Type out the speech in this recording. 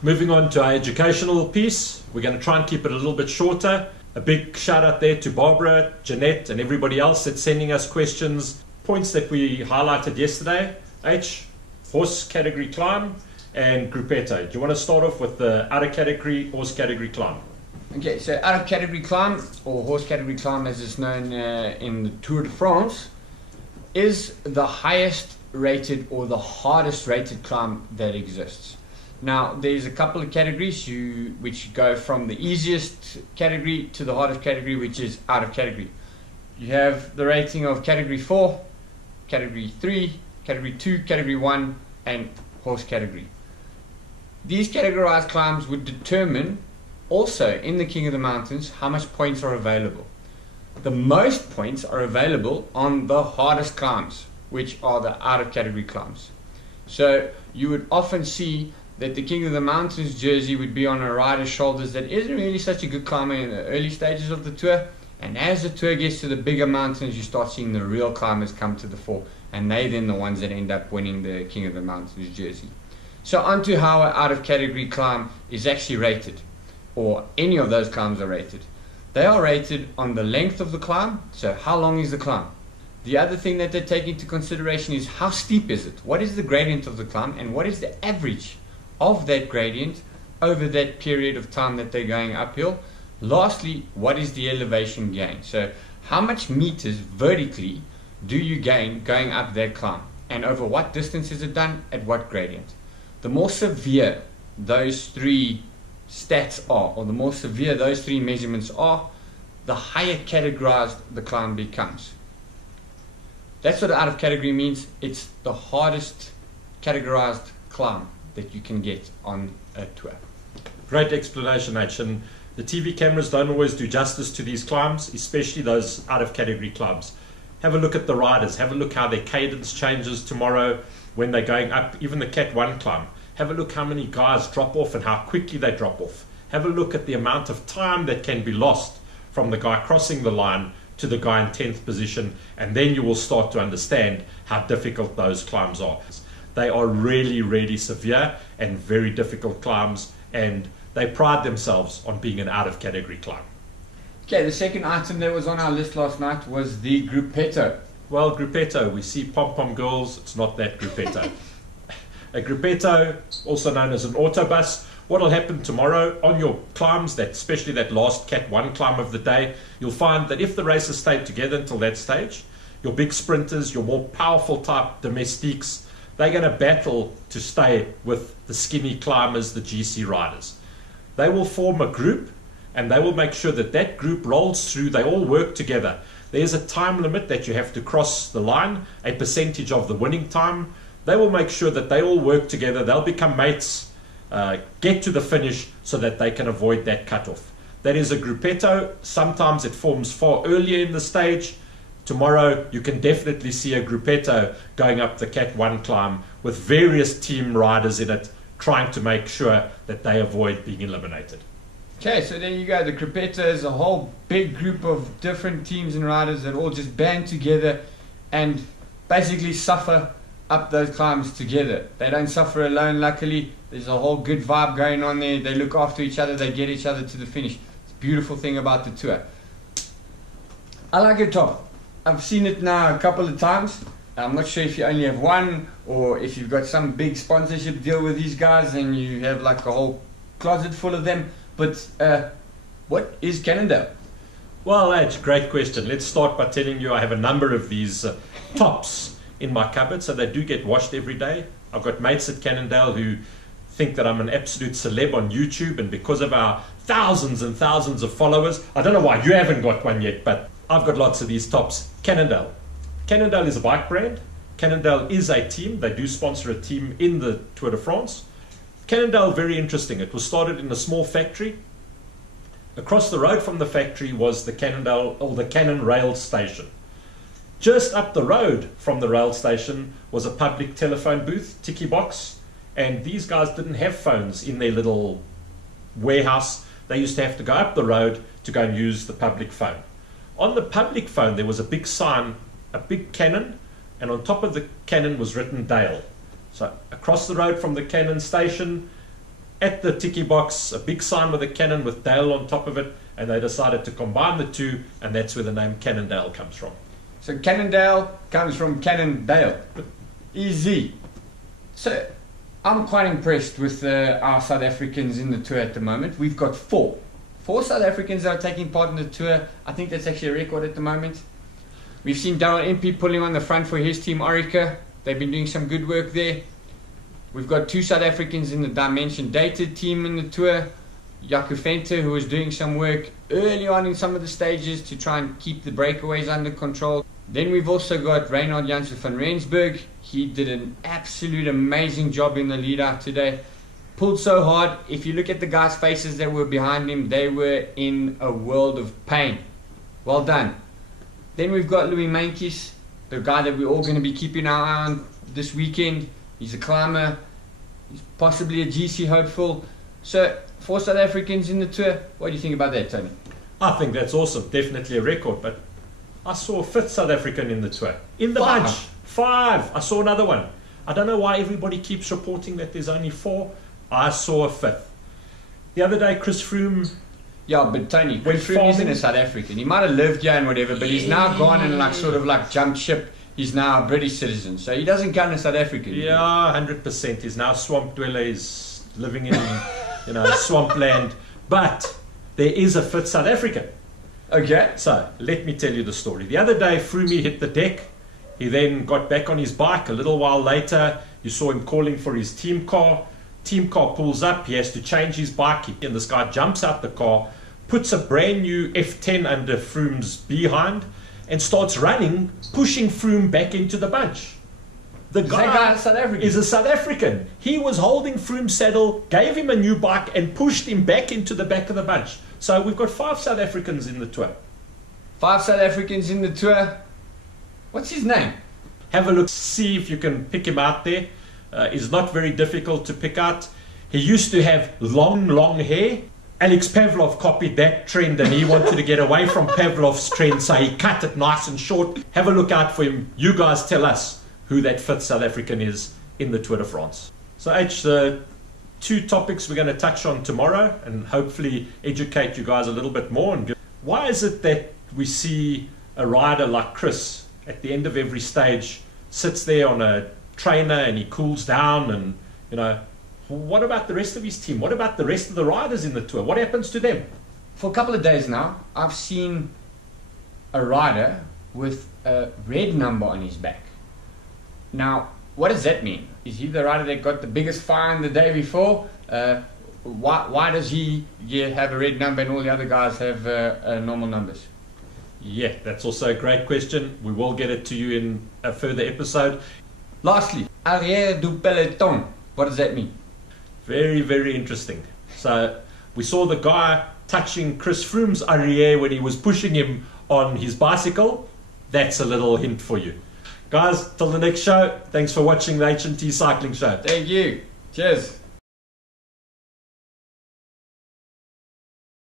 Moving on to our educational piece, we're going to try and keep it a little bit shorter. A big shout out there to Barbara, Jeanette and everybody else that's sending us questions. Points that we highlighted yesterday. Horse category climb and gruppetto. Do you want to start off with the outer category horse category climb? Okay, so outer category climb, or horse category climb as it's known in the Tour de France, is the highest rated or the hardest rated climb that exists. Now, there's a couple of categories which go from the easiest category to the hardest category, which is out of category. You have the rating of category 4, category 3, category 2, category 1, and horse category. These categorized climbs would determine also in the King of the Mountains how much points are available. The most points are available on the hardest climbs, which are the out of category climbs. So you would often see that the King of the Mountains jersey would be on a rider's shoulders that isn't really such a good climber in the early stages of the tour, and as the tour gets to the bigger mountains you start seeing the real climbers come to the fore, and they then the ones that end up winning the King of the Mountains jersey. So onto how an out of category climb is actually rated, or any of those climbs are rated. They are rated on the length of the climb, so how long is the climb. The other thing that they take into consideration is how steep is it, what is the gradient of the climb, and what is the average of that gradient over that period of time that they're going uphill. Lastly, what is the elevation gain? So how much meters vertically do you gain going up that climb, and over what distance is it done, at what gradient. The more severe those three stats are, or the more severe those three measurements are, the higher categorized the climb becomes. That's what out of category means. It's the hardest categorized climb that you can get on a tour. Great explanation, H. And the TV cameras don't always do justice to these climbs, especially those out of category climbs. Have a look at the riders. Have a look how their cadence changes tomorrow when they're going up, even the Cat 1 climb. Have a look how many guys drop off and how quickly they drop off. Have a look at the amount of time that can be lost from the guy crossing the line to the guy in 10th position, and then you will start to understand how difficult those climbs are. They are really, really severe and very difficult climbs, and they pride themselves on being an out of category climb. Okay, the second item that was on our list last night was the gruppetto. Well, gruppetto, we see pom-pom girls, it's not that gruppetto. A gruppetto, also known as an autobus. What will happen tomorrow on your climbs, especially that last Cat 1 climb of the day, you'll find that if the racers stayed together until that stage, your big sprinters, your more powerful type domestiques, they're going to battle to stay with the skinny climbers, the GC riders. They will form a group, and they will make sure that that group rolls through, they all work together. There's a time limit that you have to cross the line, a percentage of the winning time. They will make sure that they all work together, they'll become mates, get to the finish so that they can avoid that cutoff. That is a gruppetto. Sometimes it forms far earlier in the stage. Tomorrow you can definitely see a gruppetto going up the Cat 1 climb with various team riders in it, trying to make sure that they avoid being eliminated. Okay, so there you go. The gruppetto is a whole big group of different teams and riders that all just band together and basically suffer up those climbs together. They don't suffer alone, luckily. There's a whole good vibe going on there. They look after each other, they get each other to the finish. It's a beautiful thing about the tour. I like it top. I've seen it now a couple of times. I'm not sure if you only have one, or if you've got some big sponsorship deal with these guys and you have like a whole closet full of them. But what is Cannondale? Well, that's a great question. Let's start by telling you I have a number of these tops in my cupboard, so they do get washed every day. I've got mates at Cannondale who think that I'm an absolute celeb on YouTube, and because of our thousands and thousands of followers, I don't know why you haven't got one yet, but I've got lots of these tops. Cannondale. Cannondale is a bike brand. Cannondale is a team. They do sponsor a team in the Tour de France. Cannondale, very interesting. It was started in a small factory. Across the road from the factory was the Cannondale, or the Cannon rail station. Just up the road from the rail station was a public telephone booth, ticky box, and these guys didn't have phones in their little warehouse. They used to have to go up the road to go and use the public phone. On the public phone there was a big sign, a big cannon, and on top of the cannon was written Dale. So across the road from the Cannon station, at the tiki box, a big sign with a cannon with Dale on top of it, and they decided to combine the two, and that's where the name Cannondale comes from. So Cannondale comes from Cannondale. Easy. So I'm quite impressed with our South Africans in the tour at the moment. We've got four South Africans that are taking part in the tour. I think that's actually a record at the moment. We've seen Darryl Impey pulling on the front for his team Orica. They've been doing some good work there. We've got two South Africans in the Dimension Dated team in the tour. Jaco Venter, who was doing some work early on in some of the stages to try and keep the breakaways under control. Then we've also got Reinhard Janssen van Rensburg. He did an absolute amazing job in the lead out today. Pulled so hard. If you look at the guys' faces that were behind him, they were in a world of pain. Well done. Then we've got Louis Mankies, the guy that we're all going to be keeping our eye on this weekend. He's a climber. He's possibly a GC hopeful. So, 4 South Africans in the tour. What do you think about that, Tony? I think that's awesome. Definitely a record. But I saw a 5th South African in the tour. In the bunch. 5. I saw another one. I don't know why everybody keeps reporting that there's only 4. I saw a 5th. The other day, Chris Froome... Yeah, but Tony, Chris Froome isn't a South African. He might have lived here and whatever, but he's now gone and sort of jumped ship. He's now a British citizen, so he doesn't count as South African. Yeah, 100%. He's now a swamp dweller. He's living in, swampland. But there is a 5th South African. Okay. So, let me tell you the story. The other day, Froome hit the deck. He then got back on his bike. A little while later, you saw him calling for his team car. Team car pulls up. He has to change his bike. And this guy jumps out the car, puts a brand new F10 under Froome's behind, and starts running, pushing Froome back into the bunch. The guy South African? is a South African. He was holding Froome's saddle, gave him a new bike, and pushed him back into the back of the bunch. So we've got 5 South Africans in the tour. 5 South Africans in the tour. What's his name? Have a look, see if you can pick him out there. It's not very difficult to pick out. He used to have long hair. Alex Pavlov copied that trend, and he wanted to get away from Pavlov's trend, so he cut it nice and short. Have a look out for him. You guys tell us who that 5th South African is in the Tour de France. So H, the 2 topics we're going to touch on tomorrow and hopefully educate you guys a little bit more. Why is it that we see a rider like Chris at the end of every stage sits there on a trainer and he cools down, and what about the rest of his team? What about the rest of the riders in the tour? What happens to them? For a couple of days now, I've seen a rider with a red number on his back. Now, what does that mean? Is he the rider that got the biggest fine the day before? Why does he have a red number and all the other guys have normal numbers? Yeah, that's also a great question. We will get it to you in a further episode. Lastly, arrière du peloton. What does that mean? Very, very interesting. So we saw the guy touching Chris Froome's arrière when he was pushing him on his bicycle. That's a little hint for you. Guys, till the next show, thanks for watching the H&T Cycling Show. Thank you. Cheers.